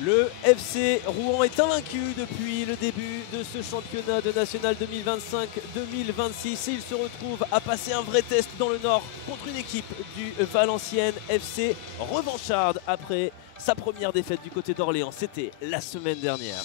Le FC Rouen est invaincu depuis le début de ce championnat de national 2025-2026 et il se retrouve à passer un vrai test dans le Nord contre une équipe du Valenciennes FC revancharde après sa première défaite du côté d'Orléans. C'était la semaine dernière.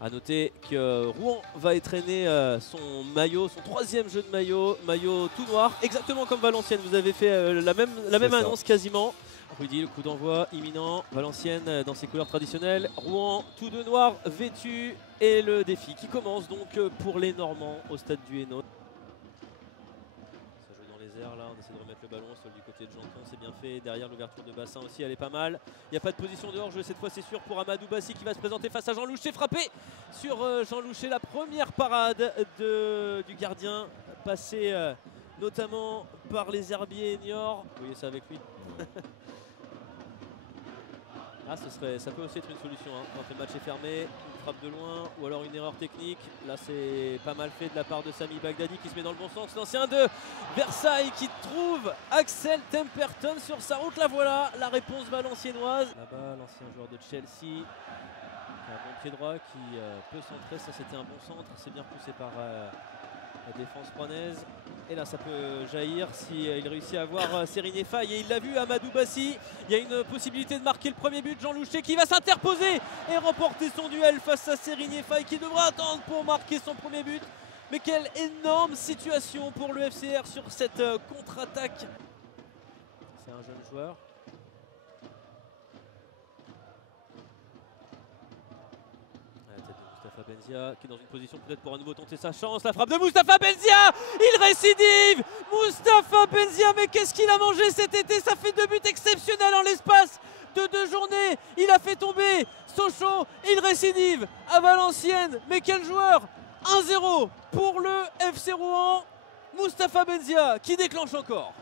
A noter que Rouen va étreiner son maillot, son troisième jeu de maillot tout noir, exactement comme Valenciennes. Vous avez fait la même annonce quasiment. Rudy, le coup d'envoi imminent. Valenciennes dans ses couleurs traditionnelles. Rouen tout de noir vêtu. Et le défi qui commence donc pour les Normands au stade du Hainaut. Ça joue dans les airs là, on essaie de remettre le ballon sur du côté de Janton, c'est bien fait. Derrière l'ouverture de bassin aussi, elle est pas mal. Il n'y a pas de position de hors-jeu cette fois, c'est sûr, pour Amadou Bassi qui va se présenter face à Jean Louchet. Frappé sur Jean Louchet, la première parade du gardien, passé notamment par les herbiers et Niort. Vous voyez ça avec lui. Ah, ça peut aussi être une solution hein, quand le match est fermé, une frappe de loin ou alors une erreur technique. Là c'est pas mal fait de la part de Sami Bagdadi qui se met dans le bon sens. L'ancien de Versailles qui trouve Axel Temperton sur sa route. La voilà, la réponse valenciennoise. Là-bas l'ancien joueur de Chelsea qui a un bon pied droit qui peut centrer. Ça c'était un bon centre, c'est bien poussé par la défense rouennaise. Et là ça peut jaillir si il réussit à avoir Serigne Faye et il l'a vu, Amadou Bassi. Il y a une possibilité de marquer le premier but. Jean Louchet qui va s'interposer et remporter son duel face à Serigne Faye qui devra attendre pour marquer son premier but. Mais quelle énorme situation pour le FCR sur cette contre-attaque. C'est un jeune joueur. Moustapha Benzia qui est dans une position peut-être pour à nouveau tenter sa chance. La frappe de Moustapha Benzia, il récidive. Moustapha Benzia, mais qu'est-ce qu'il a mangé cet été? Ça fait 2 buts exceptionnels en l'espace de 2 journées. Il a fait tomber Sochaux, il récidive à Valenciennes. Mais quel joueur! 1-0 pour le FC Rouen. Moustapha Benzia qui déclenche encore.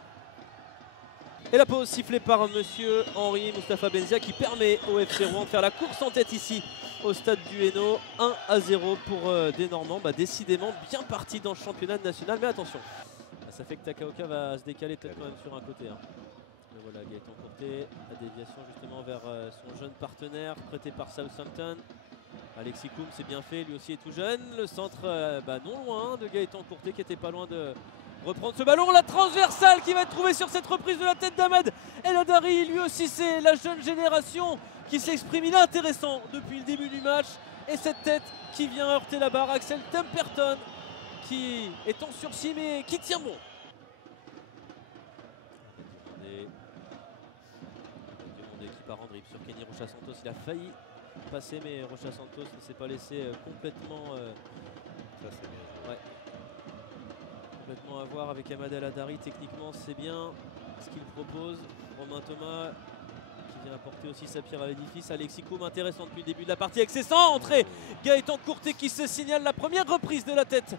Et la pause sifflée par monsieur Henri. Moustapha Benzia qui permet au FC Rouen de faire la course en tête ici au stade du Hainaut. 1-0 pour des Normands. Décidément bien parti dans le championnat national. Mais attention, ça fait que Takaoka va se décaler peut-être quand même sur un côté. Mais voilà, Gaëtan Courté, la déviation justement vers son jeune partenaire prêté par Southampton. Alexis Koum, c'est bien fait, lui aussi est tout jeune. Le centre non loin de Gaëtan Courté qui était pas loin de reprendre ce ballon. La transversale qui va être trouvée sur cette reprise de la tête d'Ahmed El Hadari. Lui aussi c'est la jeune génération qui s'exprime. Il est intéressant depuis le début du match. Et cette tête qui vient heurter la barre. Axel Temperton qui est en sursis mais qui tient bon. Demandé qui part en dribble sur Kenny Rocha Santos. Il a failli passer mais Rocha Santos ne s'est pas laissé complètement ça c'est bien. Ouais. Complètement à voir avec Ahmed El Hadari. Techniquement c'est bien ce qu'il propose. Romain Thomas qui vient apporter aussi sa pierre à l'édifice. Alexis Koum intéressant depuis le début de la partie avec ses centres. Et Gaëtan Courté qui se signale la première reprise de la tête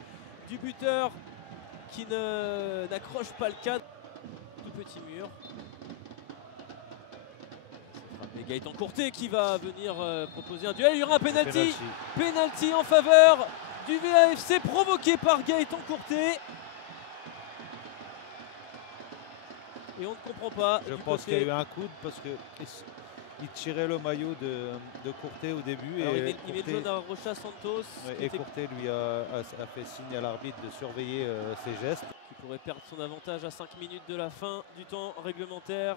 du buteur qui n'accroche pas le cadre. Tout petit mur. Et Gaëtan Courté qui va venir proposer un duel. Il y aura un penalty. Penalty en faveur du VAFC provoqué par Gaëtan Courté. Et on ne comprend pas. Je pense qu'il y a eu un coude parce qu'il tirait le maillot de Courté au début. Alors et il met le jaune à Rocha Santos. Et Courté lui a fait signe à l'arbitre de surveiller ses gestes. Qui pourrait perdre son avantage à 5 minutes de la fin du temps réglementaire.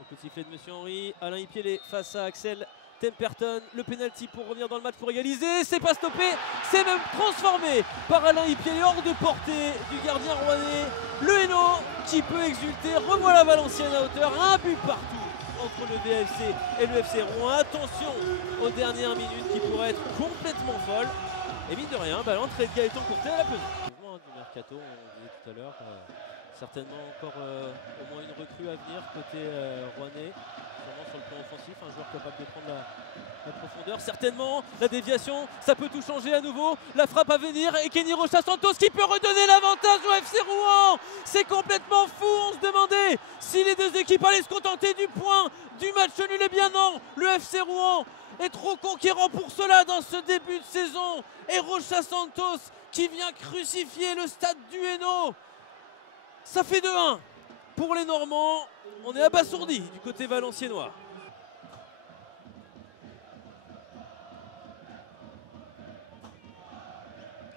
Au coup de sifflet de monsieur Henry. Alain Ipiélé face à Axel Temperton. Le pénalty pour revenir dans le match pour égaliser. C'est pas stoppé. C'est même transformé par Alain Ipiélé hors de portée du gardien rouennais. Le Hainaut qui peut exulter. Revoilà Valenciennes à hauteur. Un but partout entre le VFC et le FC Rouen. Attention aux dernières minutes qui pourraient être complètement folles. Et mine de rien, l'entrée de Gaëtan Courté à la pesée. Du mercato, on disait tout à l'heure. Certainement encore au moins une recrue à venir côté rouennais, sûrement sur le plan offensif, un joueur capable de prendre la profondeur. Certainement la déviation, ça peut tout changer à nouveau. La frappe à venir et Kenny Rocha Santos qui peut redonner l'avantage au FC Rouen. C'est complètement fou, on se demandait si les deux équipes allaient se contenter du point du match nul. Eh bien non, le FC Rouen est trop conquérant pour cela dans ce début de saison. Et Rocha Santos qui vient crucifier le stade du Hainaut. Ça fait 2-1 pour les Normands. On est abasourdi du côté valenciennois.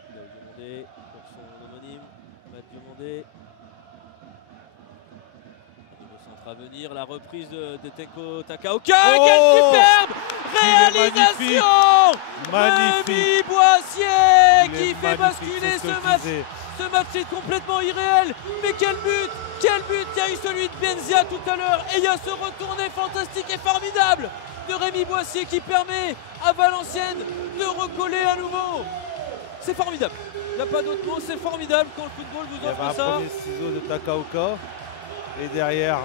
Il a demandé pour son homonyme, Mathieu Mondé. Centre à venir, la reprise de Teko Takaoka. Oh, quelle superbe réalisation! Magnifique! Rémi Boissier qui fait basculer ce ce match. Ce match est complètement irréel, mais quel but! Quel but! Il y a eu celui de Benzia tout à l'heure et il y a ce retourné fantastique et formidable de Rémi Boissier qui permet à Valenciennes de recoller à nouveau. C'est formidable, il n'y a pas d'autre mot, c'est formidable quand le football vous offre ça. Il y avait un premier ciseau de Takaoka et derrière.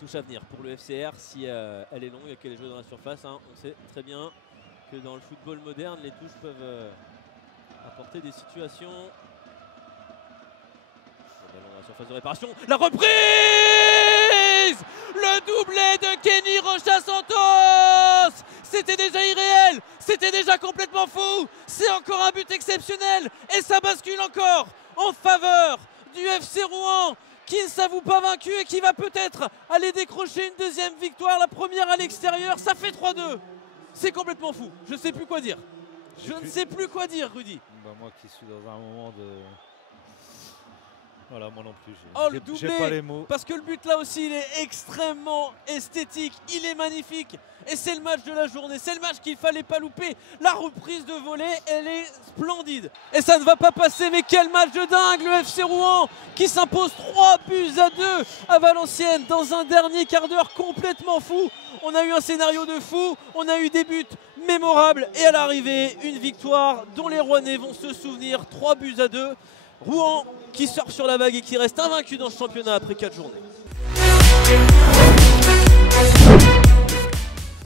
Touche à venir pour le FCR si elle est longue et qu'elle est jouée dans la surface. Hein. On sait très bien que dans le football moderne, les touches peuvent apporter des situations. Le ballon dans la surface de réparation. La reprise! Le doublé de Kenny Rocha Santos! C'était déjà irréel, c'était déjà complètement fou. C'est encore un but exceptionnel et ça bascule encore en faveur du FC Rouen, qui ne s'avoue pas vaincu et qui va peut-être aller décrocher une deuxième victoire, la première à l'extérieur. Ça fait 3-2. C'est complètement fou. Je ne sais plus quoi dire. Je ne sais plus quoi dire, Rudy. Bah, moi qui suis dans un moment de... Voilà, moi non plus. Oh, le doublé, j'ai pas les mots. Parce que le but là aussi, il est extrêmement esthétique. Il est magnifique. Et c'est le match de la journée. C'est le match qu'il ne fallait pas louper. La reprise de volée, elle est splendide. Et ça ne va pas passer. Mais quel match de dingue, le FC Rouen qui s'impose 3-2 à Valenciennes dans un dernier quart d'heure complètement fou. On a eu un scénario de fou. On a eu des buts mémorables. Et à l'arrivée, une victoire dont les Rouennais vont se souvenir. 3-2. Rouen qui sort sur la vague et qui reste invaincu dans ce championnat après 4 journées.